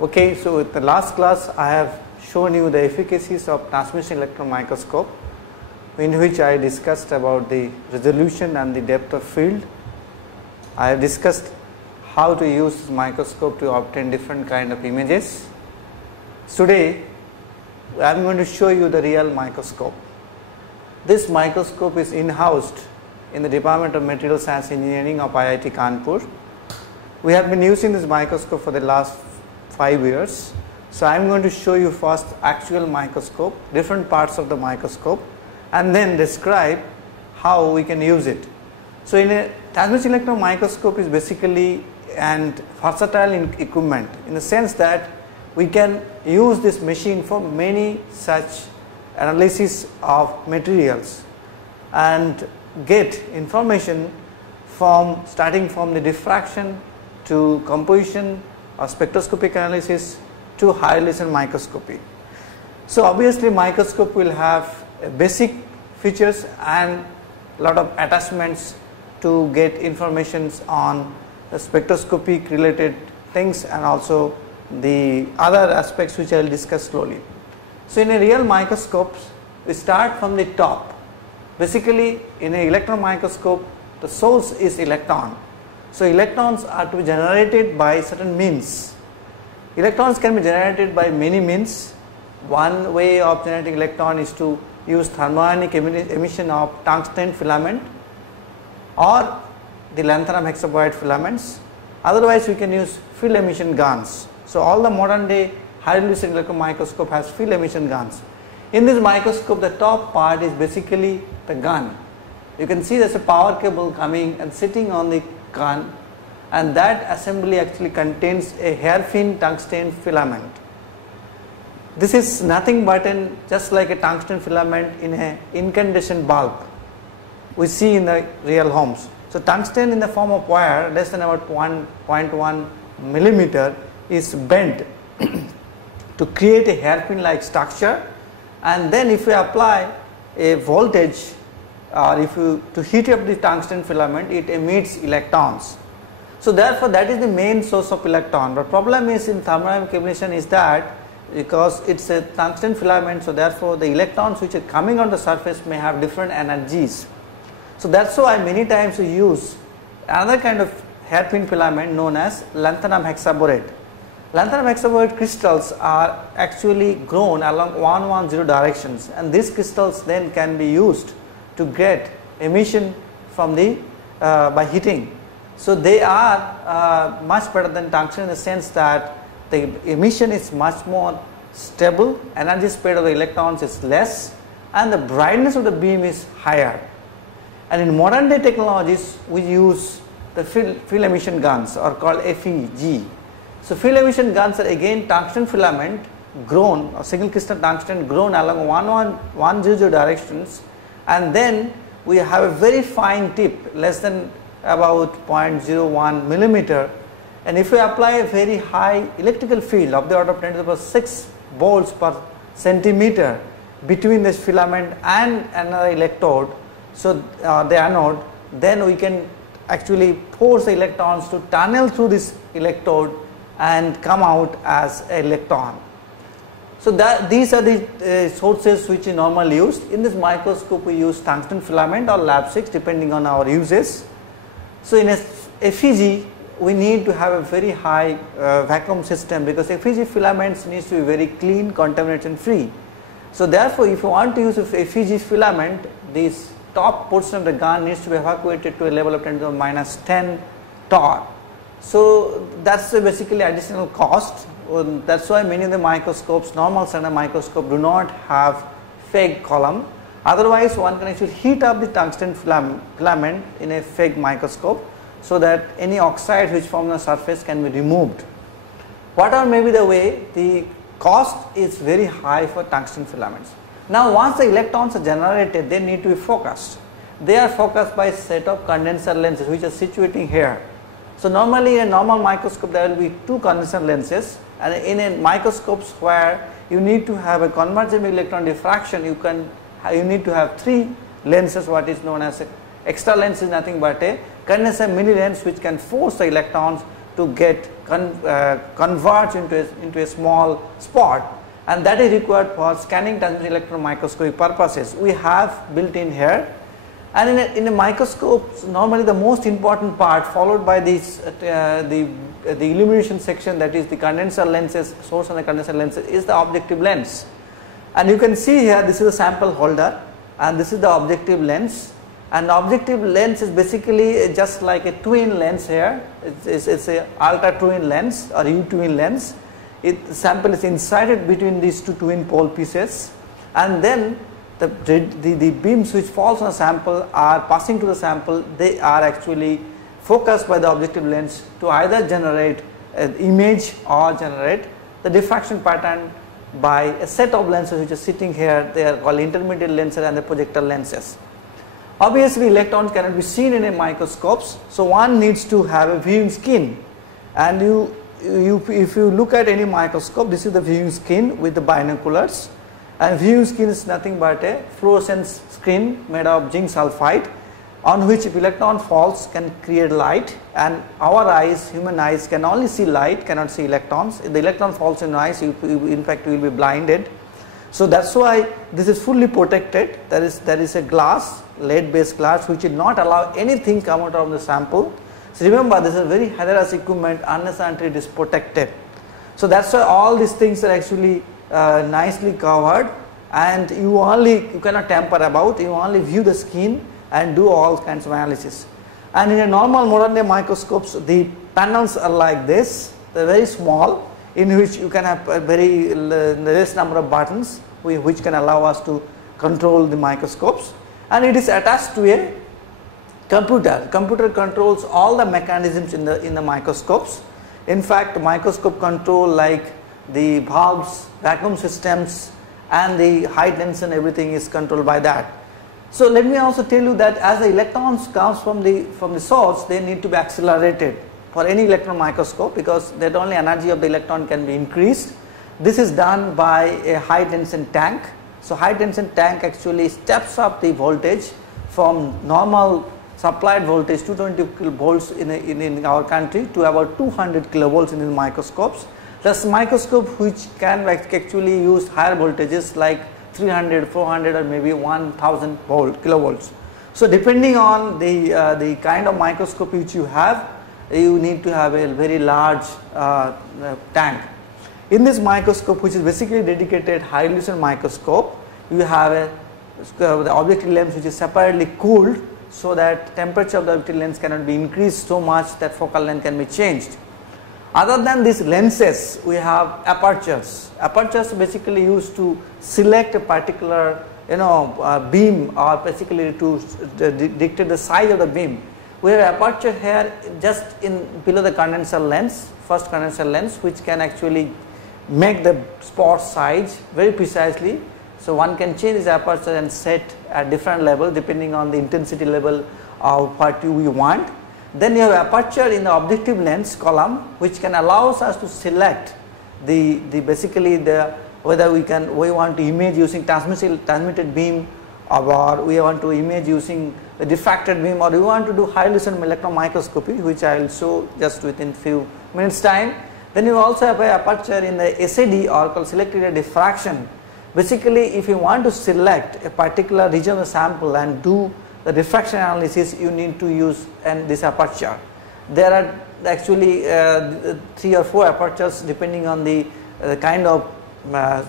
Okay, so with the last class I have shown you the efficacies of transmission electron microscope, in which I discussed about the resolution and the depth of field. I have discussed how to use this microscope to obtain different kind of images. Today I am going to show you the real microscope. This microscope is in-housed in the Department of Material Science Engineering of IIT Kanpur. We have been using this microscope for the last 5 years. So I am going to show you first actual microscope, different parts of the microscope, and then describe how we can use it. So in a transmission electron microscope is basically and versatile equipment in the sense that we can use this machine for many such analysis of materials and get information from starting from the diffraction to composition or spectroscopic analysis to high resolution microscopy. So obviously microscope will have basic features and a lot of attachments to get information on the spectroscopic related things and also the other aspects which I will discuss slowly. So in a real microscope we start from the top. Basically in an electron microscope the source is electron. So electrons are to be generated by certain means. Electrons can be generated by many means. One way of generating electron is to use thermionic emission of tungsten filament or the lanthanum hexaboride filaments. Otherwise we can use field emission guns. So all the modern day high resolution electron microscope has field emission guns. In this microscope the top part is basically the gun. You can see there is a power cable coming and sitting on the gun, and that assembly actually contains a hairpin tungsten filament. This is nothing but just like a tungsten filament in an incandescent bulb we see in the real homes. So tungsten in the form of wire less than about 1.1 millimeter is bent to create a hairpin like structure, and then if we apply a voltage or if you to heat up the tungsten filament, it emits electrons. So therefore that is the main source of electron. But problem is in thermodynamic emission is that because it is a tungsten filament, so therefore the electrons which are coming on the surface may have different energies. So that's why many times we use another kind of hairpin filament known as lanthanum hexaboride. Lanthanum hexaboride crystals are actually grown along 110 directions, and these crystals then can be used to get emission from the by heating. So they are much better than tungsten in the sense that the emission is much more stable, energy spread of the electrons is less, and the brightness of the beam is higher. And in modern day technologies we use the field emission guns, or called FEG. So field emission guns are again tungsten filament grown, or single crystal tungsten grown along 110 directions, and then we have a very fine tip less than about 0.01 millimeter, and if we apply a very high electrical field of the order of 10 to the power 6 volts per centimeter between this filament and another electrode, so the anode, then we can actually force the electrons to tunnel through this electrode and come out as an electron. So these are the sources which are normally used. In this microscope we use tungsten filament or lab 6 depending on our uses. So in a FEG we need to have a very high vacuum system, because FEG filaments needs to be very clean, contamination free. So therefore if you want to use a FEG filament, this top portion of the gun needs to be evacuated to a level of 10 to the minus 10 torr. So that's basically additional cost. That's why many of the microscopes, normal standard microscope, do not have FEG column. Otherwise one can actually heat up the tungsten filament in a FEG microscope so that any oxides which form on the surface can be removed. Whatever may be the way, the cost is very high for tungsten filaments. Now once the electrons are generated, they need to be focused. They are focused by a set of condenser lenses which are situating here. So normally in a normal microscope there will be 2 condenser lenses, and in a microscopes where you need to have a convergent electron diffraction, you need to have 3 lenses, what is known as a extra lens is nothing but a condenser mini lens which can force the electrons to to get converge into a small spot, and that is required for scanning transmission electron microscopy purposes. We have built in here, and in a microscope normally the most important part, followed by this the illumination section, that is the condenser lenses, source and the condenser lenses, is the objective lens. And you can see here, this is a sample holder and this is the objective lens, and the objective lens is basically just like a twin lens here. It's a ultra twin lens or U twin lens. The sample is inserted between these two twin pole pieces, and then the beams which falls on a sample are passing to the sample. They are actually focused by the objective lens to either generate an image or generate the diffraction pattern by a set of lenses which are sitting here. They are called intermediate lenses and the projector lenses. Obviously electrons cannot be seen in a microscopes, so one needs to have a viewing skin, and if you look at any microscope, this is the viewing skin with the binoculars, and viewing skin is nothing but a fluorescence screen made of zinc sulfide, on which if electron falls can create light, and our eyes, human eyes, can only see light, cannot see electrons. If the electron falls in eyes, in fact you will be blinded. So that's why this is fully protected. There is a glass, lead based glass, which will not allow anything come out of the sample. So remember, this is a very hazardous equipment unless until it is protected. So that's why all these things are actually nicely covered, and you cannot tamper about, you only view the skin and do all kinds of analysis. And in a normal modern day microscopes, the panels are like this. They are very small, in which you can have a very less number of buttons which can allow us to control the microscopes, and it is attached to a computer. Computer controls all the mechanisms in the microscopes. In fact, microscope control like the valves, vacuum systems, and the height lens and everything is controlled by that. So let me also tell you that as the electrons comes from the source, they need to be accelerated for any electron microscope, because that only energy of the electron can be increased. This is done by a high tension tank. So high tension tank actually steps up the voltage from normal supplied voltage 220 kilovolts in our country to about 200 kilovolts in the microscopes. There's microscope which can actually use higher voltages like 300, 400 or maybe 1000 kilovolts. So depending on the kind of microscope which you have, you need to have a very large tank. In this microscope, which is basically dedicated high resolution microscope, you have the objective lens which is separately cooled, so that temperature of the objective lens cannot be increased so much that focal length can be changed. Other than these lenses, we have apertures. Apertures basically used to select a particular beam, or basically to dictate the size of the beam. We have aperture here just below the condenser lens, first condenser lens, which can actually make the spot size very precisely. So one can change this aperture and set at different level depending on the intensity level of what we want. Then you have aperture in the objective lens column, which can allow us to select whether we want to image using transmitted beam, or we want to image using a diffracted beam, or we want to do high resolution electron microscopy, which I will show just within few minutes time. Then you also have an aperture in the SAD, or called selective area diffraction. Basically, if you want to select a particular region of the sample and do the diffraction analysis, you need to use this aperture. There are actually 3 or 4 apertures depending on the kind of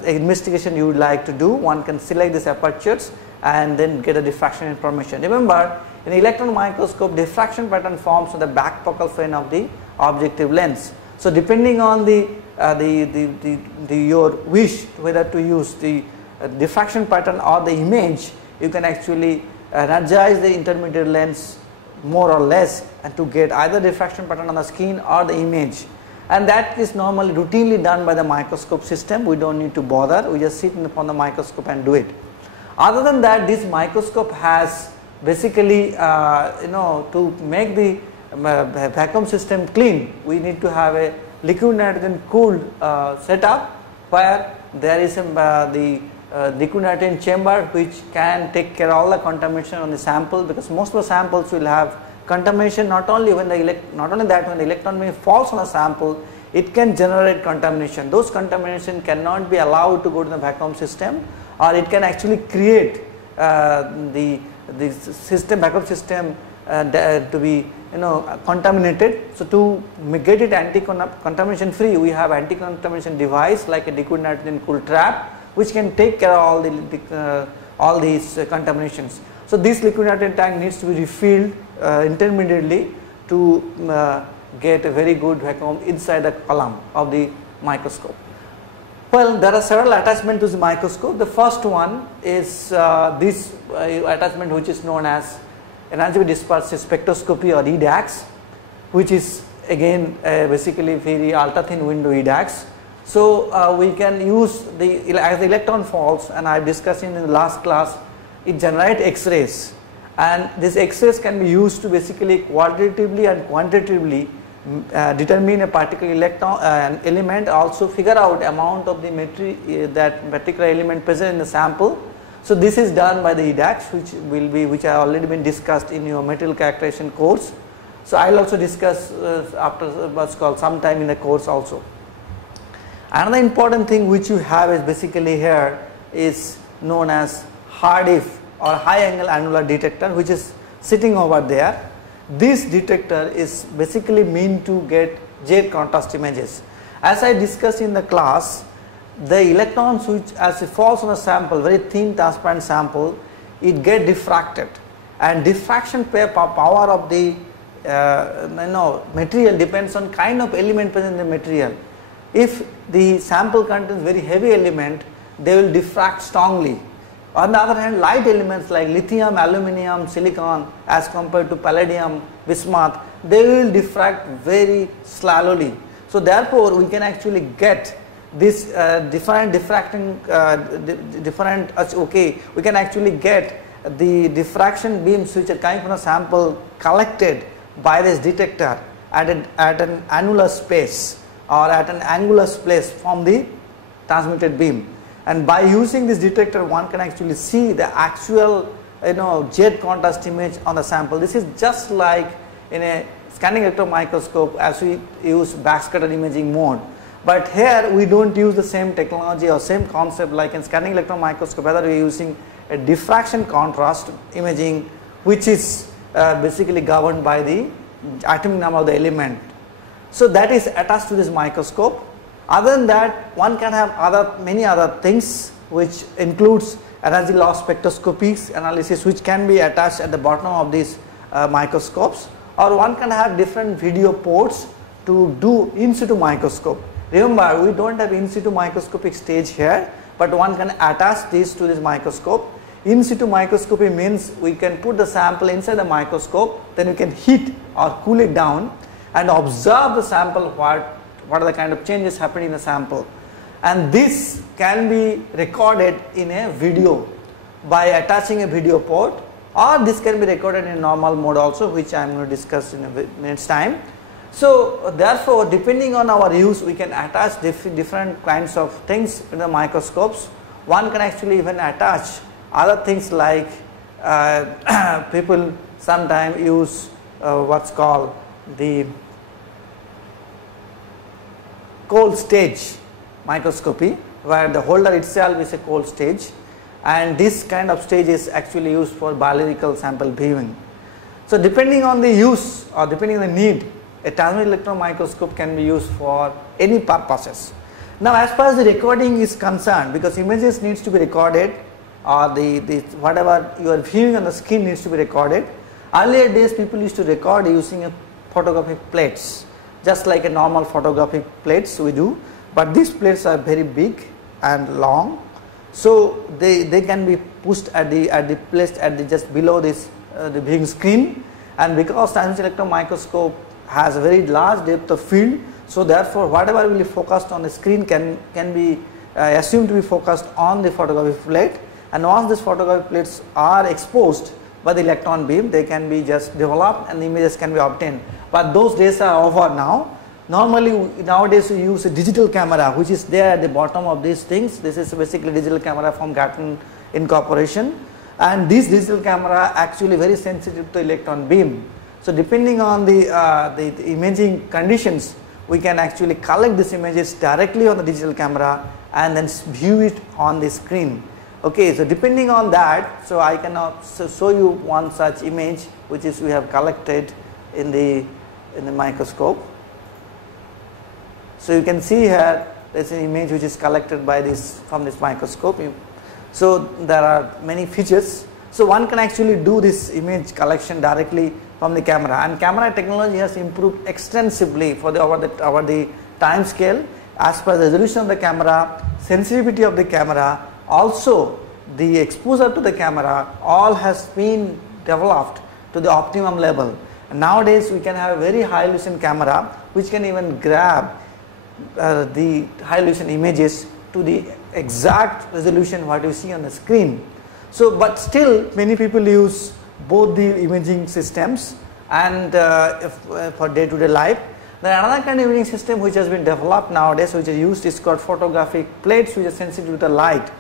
investigation you would like to do. One can select these apertures and then get a diffraction information. Remember, in electron microscope, diffraction pattern forms on the back focal plane of the objective lens. So depending on your wish whether to use the diffraction pattern or the image, you can actually energize the intermediate lens more or less, and to get either diffraction pattern on the skin or the image. And that is normally routinely done by the microscope system. We don't need to bother, we just sit upon the microscope and do it. Other than that, this microscope has basically to make the vacuum system clean, we need to have a liquid nitrogen cooled setup, where there is the liquid nitrogen chamber which can take care of all the contamination on the sample, because most of the samples will have contamination not only when the not only that when the electron beam falls on a sample, it can generate contamination. Those contamination cannot be allowed to go to the vacuum system, or it can actually create the system vacuum system to be contaminated. So to get it anti-contamination free, we have anti-contamination device like a liquid nitrogen cool trap, which can take care of all these contaminations. So this liquid nitrogen tank needs to be refilled intermittently to get a very good vacuum inside the column of the microscope. Well, there are several attachments to the microscope. The first one is this attachment, which is known as energy dispersive spectroscopy, or EDAX, which is again basically very ultra thin window EDAX. So we can use as the electron falls, and I discussed in the last class, it generates X-rays, and these X-rays can be used to basically qualitatively and quantitatively determine a particular element, also figure out amount of the that particular element present in the sample. So this is done by the EDAX, which have already been discussed in your material characterization course. So I will also discuss after what's called sometime in the course also. Another important thing which you have is basically here is known as hard if or high angle annular detector, which is sitting over there. This detector is basically meant to get jet contrast images. As I discussed in the class, the electrons which as it falls on a sample, very thin transparent sample, it get diffracted, and diffraction power of the material depends on kind of element present in the material. If the sample contains very heavy element, they will diffract strongly. On the other hand, light elements like lithium, aluminium, silicon, as compared to palladium, bismuth, they will diffract very slowly. So therefore, we can actually get this different diffracting we can actually get the diffraction beams which are coming from a sample collected by this detector at an annular space or at an angular place from the transmitted beam. And by using this detector, one can actually see the actual jet contrast image on the sample. This is just like in a scanning electron microscope as we use backscatter imaging mode. But here we don't use the same technology or same concept like in scanning electron microscope. Rather, we are using a diffraction contrast imaging, which is basically governed by the atomic number of the element. So that is attached to this microscope. Other than that, one can have many other things, which includes energy loss spectroscopy analysis, which can be attached at the bottom of these microscopes, or one can have different video ports to do in situ microscope. Remember, we don't have in situ microscopic stage here, but one can attach this to this microscope. In situ microscopy means we can put the sample inside the microscope, then we can heat or cool it down and observe the sample, what are the kind of changes happening in the sample, and this can be recorded in a video by attaching a video port, or this can be recorded in normal mode also, which I am going to discuss in a minute's time. So therefore, depending on our use, we can attach different kinds of things in the microscopes. One can actually even attach other things like people sometimes use what's called the cold stage microscopy, where the holder itself is a cold stage, and this kind of stage is actually used for biological sample viewing. So depending on the use or depending on the need, a transmitted electron microscope can be used for any purposes. Now, as far as the recording is concerned, because images needs to be recorded, or the whatever you are viewing on the screen needs to be recorded. Earlier days, people used to record using a photographic plates, just like a normal photographic plates we do, but these plates are very big and long, so they can be pushed at the place just below this the viewing screen, and because transmitted electron microscope has a very large depth of field, so therefore whatever will be focused on the screen can be assumed to be focused on the photographic plate, and once these photographic plates are exposed by the electron beam, they can be just developed and the images can be obtained. But those days are over now. Normally nowadays we use a digital camera, which is there at the bottom of these things. This is basically digital camera from Gatton Incorporation, and this digital camera actually very sensitive to electron beam. So depending on the imaging conditions, we can actually collect these images directly on the digital camera and then view it on the screen. Okay, so depending on that, so I can show you one such image which is we have collected in the microscope. So you can see here there is an image which is collected by from this microscope. So there are many features. So one can actually do this image collection directly from the camera, and camera technology has improved extensively over the time scale as per the resolution of the camera, sensitivity of the camera, also the exposure to the camera, all has been developed to the optimum level. And nowadays we can have a very high resolution camera which can even grab the high resolution images to the exact resolution what you see on the screen. So but still many people use both the imaging systems and for day-to-day life. Then another kind of imaging system which has been developed nowadays, which is used, is called photographic plates, which are sensitive to the light.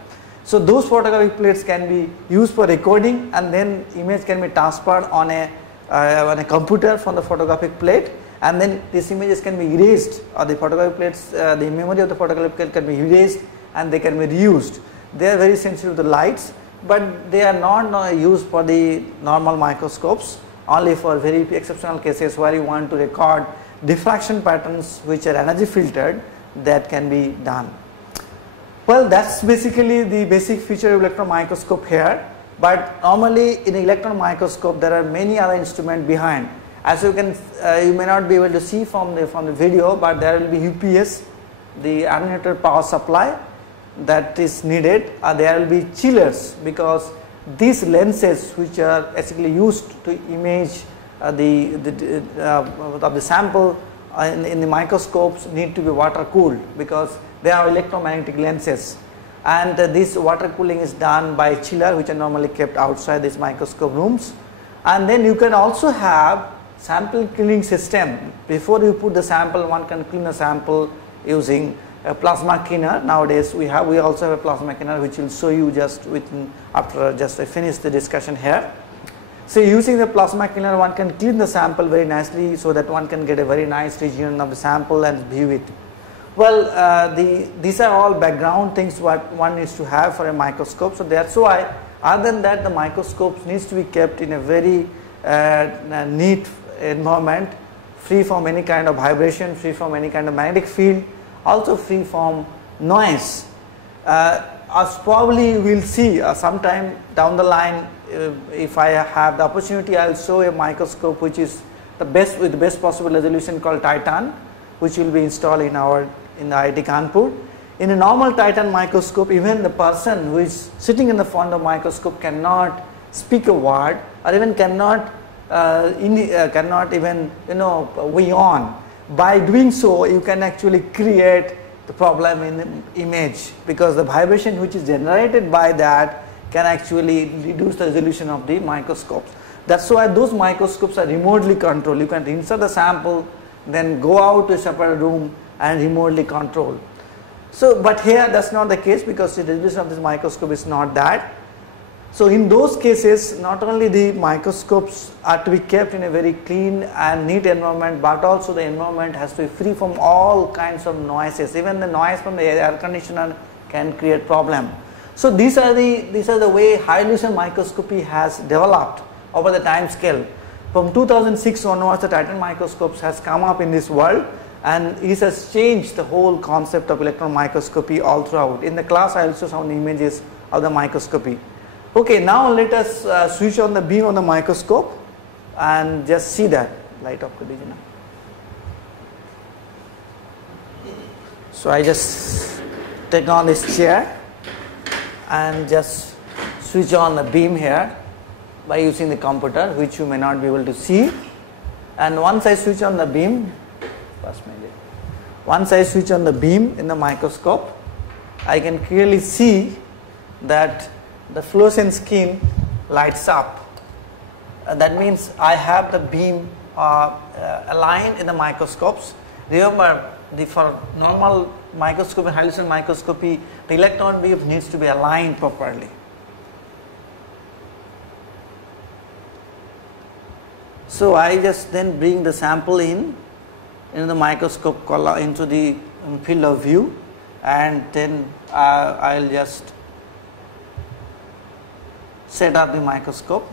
So those photographic plates can be used for recording, and then image can be transferred on a computer from the photographic plate, and then these images can be erased, or the photographic plates, the memory of the photographic plate can be erased and they can be reused. They are very sensitive to the lights, but they are not used for the normal microscopes, only for very exceptional cases where you want to record diffraction patterns which are energy filtered, that can be done. Well, that's basically the basic feature of electron microscope here, but normally in the electron microscope there are many other instruments behind. As you can, you may not be able to see from the video, but there will be UPS, the alternator power supply, that is needed. There will be chillers, because these lenses which are basically used to image of the sample in the microscopes need to be water cooled, because they are electromagnetic lenses, and this water cooling is done by chiller which are normally kept outside these microscope rooms. And then you can also have sample cleaning system. Before you put the sample, one can clean a sample using a plasma cleaner. Nowadays we also have a plasma cleaner which will show you just after I finish the discussion here. So using the plasma cleaner, one can clean the sample very nicely so that one can get a very nice region of the sample and view it. Well, these are all background things what one needs to have for a microscope. So that's why, other than that, the microscope needs to be kept in a very neat environment, free from any kind of vibration, free from any kind of magnetic field, also free from noise. As probably we will see sometime down the line, if I have the opportunity, I will show a microscope which is with the best possible resolution, called Titan, which will be installed in the IIT Kanpur. In a normal Titan microscope, even the person who is sitting in the front of the microscope cannot speak a word, or even cannot even weigh on. By doing so, you can actually create the problem in the image, because the vibration which is generated by that can actually reduce the resolution of the microscopes. That's why those microscopes are remotely controlled. You can insert the sample, then go out to a separate room and remotely control. So, but here that's not the case, because the resolution of this microscope is not that. So in those cases, not only the microscopes are to be kept in a very clean and neat environment, but also the environment has to be free from all kinds of noises. Even the noise from the air conditioner can create problem. So these are the way high resolution microscopy has developed over the time scale. From 2006 onwards, the Titan microscopes has come up in this world, and it has changed the whole concept of electron microscopy all throughout. In the class, I will show some images of the microscopy. Okay, now let us switch on the beam on the microscope and just see that. Light up. So I just take on this chair and just switch on the beam here by using the computer, which you may not be able to see. And once I switch on the beam, in the microscope, I can clearly see that the fluorescent skin lights up. That means I have the beam aligned in the microscopes. Remember, for normal microscopy, high resolution microscopy, the electron beam needs to be aligned properly. So I just then bring the sample in the microscope column into the field of view, and then I'll just set up the microscope.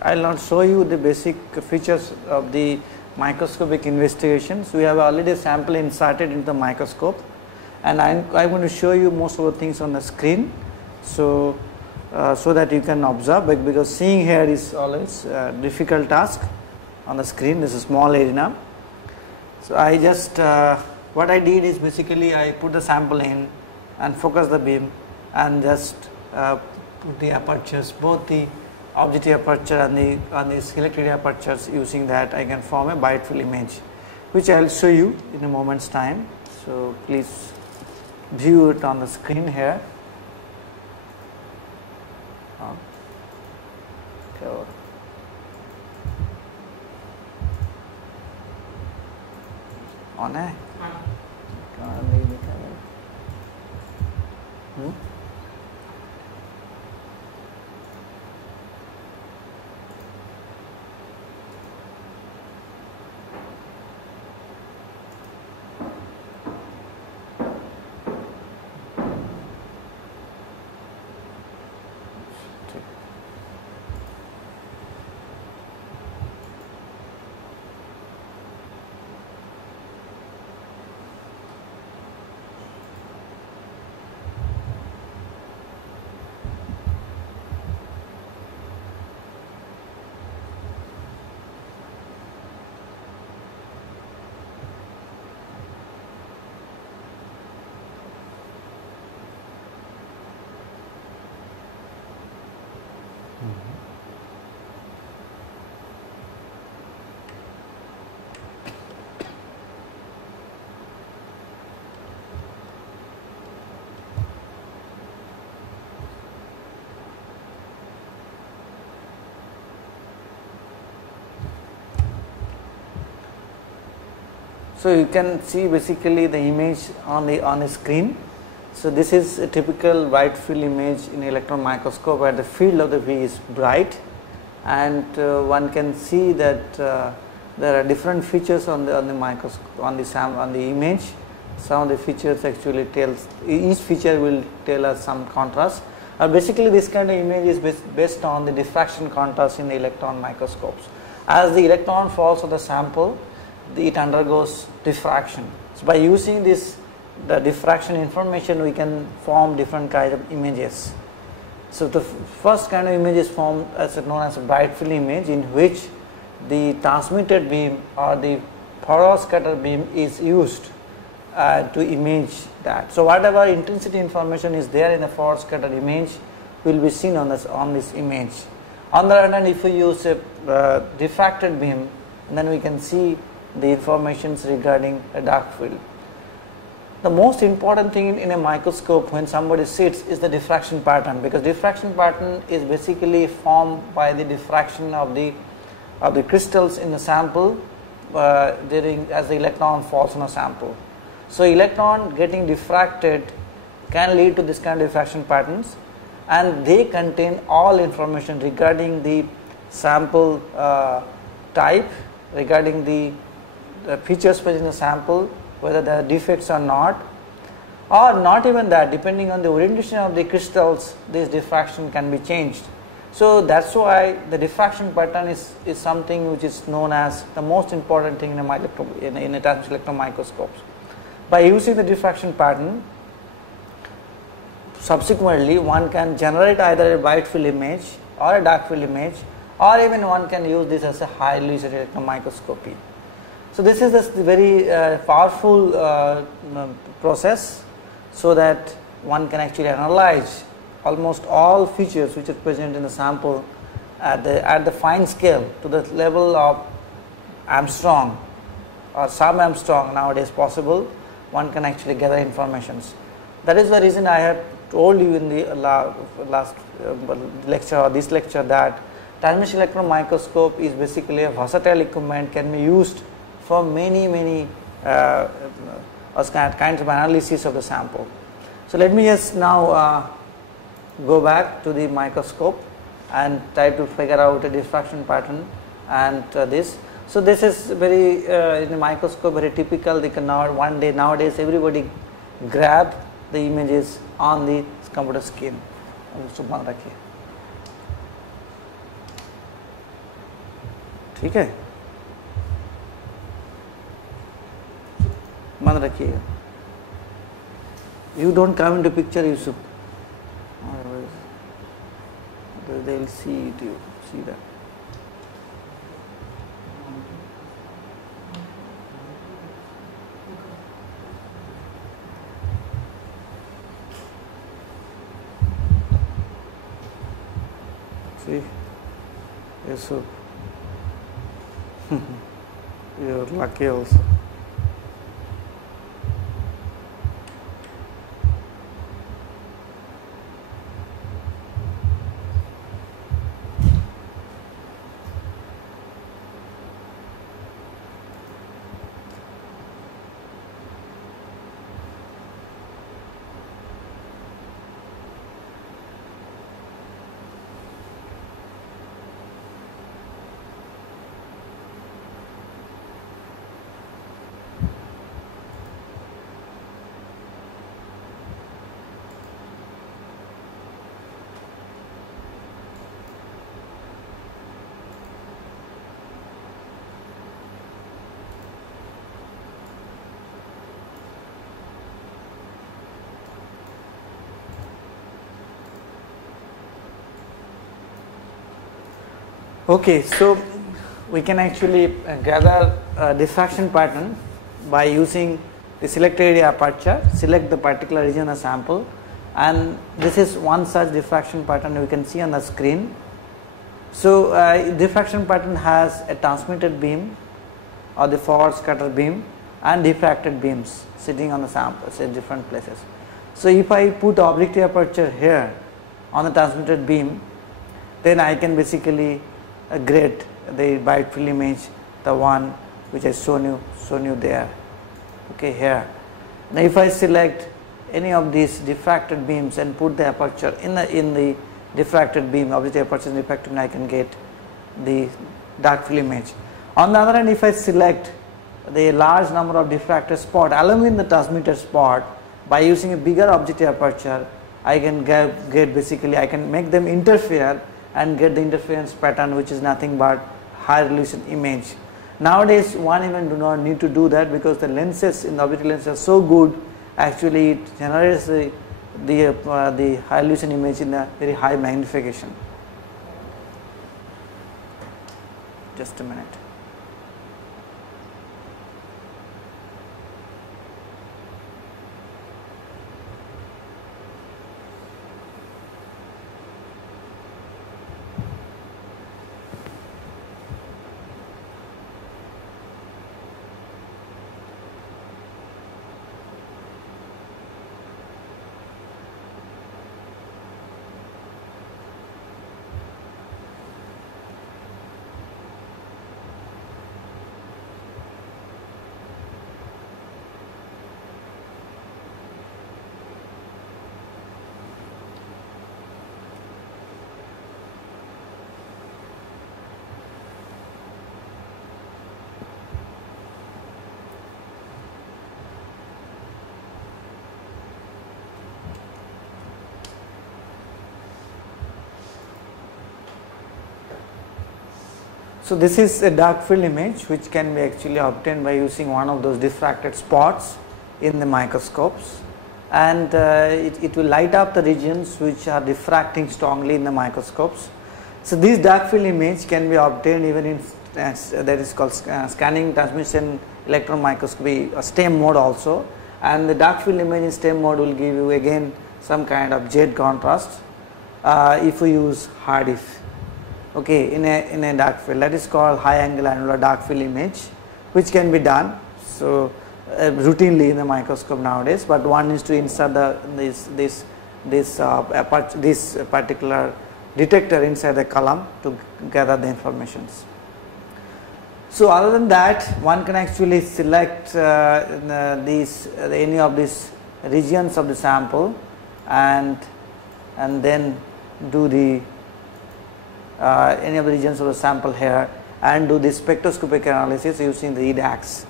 I will not show you the basic features of the microscopic investigations. We have already a sample inserted into the microscope, and I am going to show you most of the things on the screen, so that you can observe, because seeing here is always a difficult task on the screen. This is a small arena. So I just what I did is basically I put the sample in and focus the beam and just put the apertures, both the objective aperture and the selected apertures. Using that I can form a bright field image, which I will show you in a moment's time. So please view it on the screen here. Okay. On है? कहाँ नहीं दिखा रहा? So you can see basically the image on the screen. So this is a typical bright field image in electron microscope, where the field of the V is bright, and one can see that there are different features on the microscope, on the image. Some of the features actually each feature will tell us some contrast. Basically this kind of image is based on the diffraction contrast in the electron microscopes. As the electron falls on the sample, it undergoes diffraction. So by using the diffraction information, we can form different kinds of images. So the first kind of image is formed known as a bright field image, in which the transmitted beam or the forward scatter beam is used to image that. So whatever intensity information is there in the forward scatter image will be seen on this image. On the other hand, if we use a diffracted beam, then we can see the informations regarding a dark field. the most important thing in a microscope when somebody sits is the diffraction pattern, because diffraction pattern is basically formed by the diffraction of the crystals in the sample as the electron falls on a sample. So electron getting diffracted can lead to this kind of diffraction patterns, and they contain all information regarding the sample type, regarding the features present in the sample, whether there are defects or not even that, depending on the orientation of the crystals, this diffraction can be changed. So that's why the diffraction pattern is something which is known as the most important thing in a transmission electron microscopes. By using the diffraction pattern, subsequently one can generate either a bright field image or a dark field image, or even one can use this as a high resolution electron microscopy. So this is a very powerful process, so that one can actually analyze almost all features which are present in the sample at the fine scale to the level of Armstrong or sub-Armstrong nowadays possible. One can actually gather informations. That is the reason I have told you in the last lecture or this lecture that transmission electron microscope is basically a versatile equipment, can be used for many kinds of analysis of the sample. So let me just now go back to the microscope and try to figure out a diffraction pattern and this. So this is very in the microscope very typical. They can nowadays everybody grab the images on the computer screen. ठीक है, मन रखिएगा. You don't come into picture, Yusuf. Otherwise, they will see that. See, Yusuf. You're lucky also. Okay, so we can actually gather a diffraction pattern by using the selected area aperture, select the particular region of sample, and this is one such diffraction pattern we can see on the screen. So diffraction pattern has a transmitted beam or the forward scatter beam and diffracted beams sitting on the samples at different places. So if I put the objective aperture here on the transmitted beam, then I can basically grade the bright field image, the one which I shown you there. Okay, here. Now if I select any of these diffracted beams and put the aperture in the diffracted beam, objective aperture and diffracted beam, I can get the dark field image. On the other hand, if I select the large number of diffracted spot along with the transmitted spot, by using a bigger objective aperture, I can get basically I can make them interfere and get the interference pattern, which is nothing but high resolution image. Nowadays one even do not need to do that, because the lenses in the objective lens are so good, actually it generates the high resolution image in a very high magnification. Just a minute. So this is a dark field image which can be actually obtained by using one of those diffracted spots in the microscopes, and it will light up the regions which are diffracting strongly in the microscopes. So this dark field image can be obtained even in that is called scanning transmission electron microscopy, STEM mode also, and the dark field image in STEM mode will give you again some kind of jet contrast if we use hard if, okay, in a dark field. That is called high angle annular dark field image, which can be done so routinely in the microscope nowadays, but one is to insert this particular detector inside the column to gather the informations. So other than that, one can actually select any of these regions of the sample and then do the any of the regions of the sample here and do the spectroscopic analysis using the EDAX,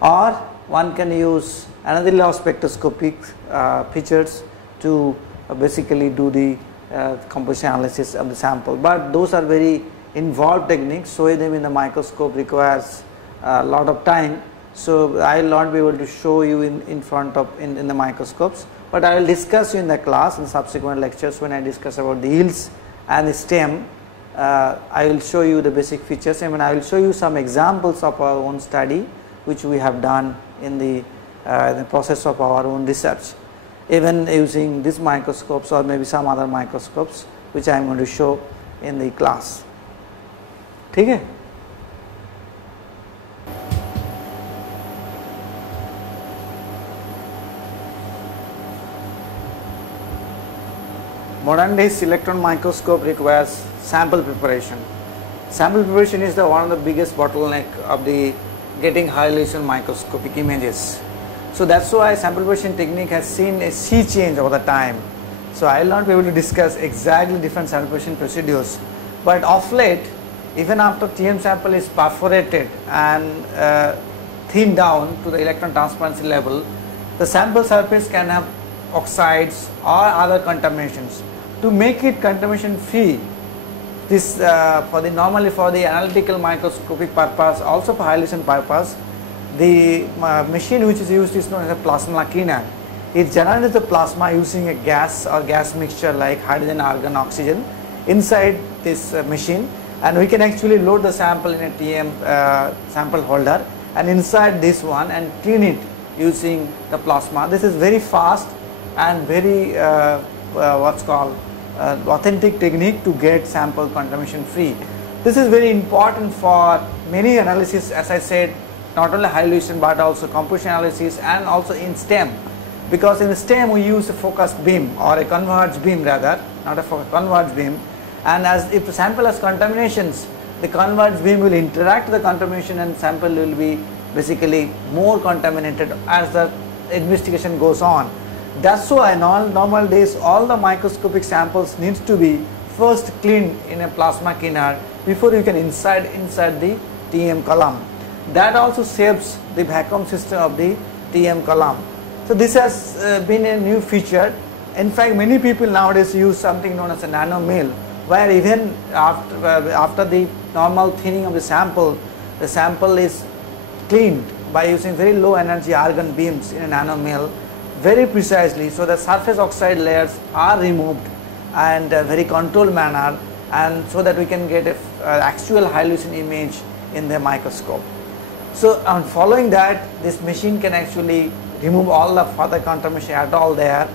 or one can use another layer of spectroscopic features to basically do the composition analysis of the sample, but those are very involved techniques. Showing them in the microscope requires a lot of time, so I will not be able to show you in front of in the microscopes, but I will discuss you in the class in subsequent lectures when I discuss about the yields and the STEM. I will show you the basic features, and I will show you some examples of our own study which we have done in the process of our own research, even using these microscopes or maybe some other microscopes which I am going to show in the class. ठीक है? Modern days electron microscope requires sample preparation. Sample preparation is one of the biggest bottleneck of the getting high resolution microscopic images. So that's why sample preparation technique has seen a sea change over the time. So I will not be able to discuss exactly different sample preparation procedures, but of late, even after TM sample is perforated and thinned down to the electron transparency level, the sample surface can have oxides or other contaminations. To make it contamination free, this normally for the analytical microscopic purpose, also for high resolution purpose, the machine which is used is known as a plasma cleaner. It generates the plasma using a gas or gas mixture like hydrogen, argon, oxygen inside this machine, and we can actually load the sample in a TM sample holder and inside this one and clean it using the plasma. This is very fast and very what's called authentic technique to get sample contamination free. This is very important for many analysis, as I said, not only high resolution but also composition analysis and also in STEM, because in STEM we use a focused beam or a converged beam rather, not a converged beam, and as if the sample has contaminations, the converged beam will interact with the contamination and sample will be basically more contaminated as the investigation goes on. That's why in all normal days all the microscopic samples needs to be first cleaned in a plasma cleaner before you can inside the TM column. That also saves the vacuum system of the TM column. So this has been a new feature. In fact, many people nowadays use something known as a nano mill, where even after the normal thinning of the sample is cleaned by using very low energy argon beams in a nano mill very precisely, so the surface oxide layers are removed and a very controlled manner, and so that we can get an actual high resolution image in the microscope. So on following that, this machine can actually remove all the further contamination at all there,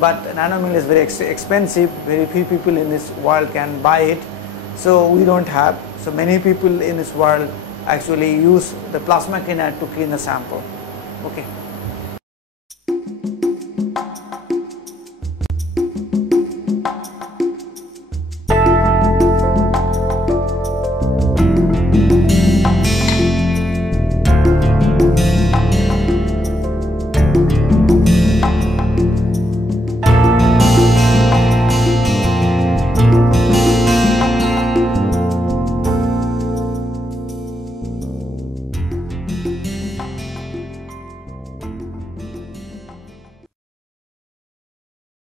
but nanomill is very expensive. Very few people in this world can buy it, so we don't have. So many people in this world actually use the plasma cleaner to clean the sample. Okay.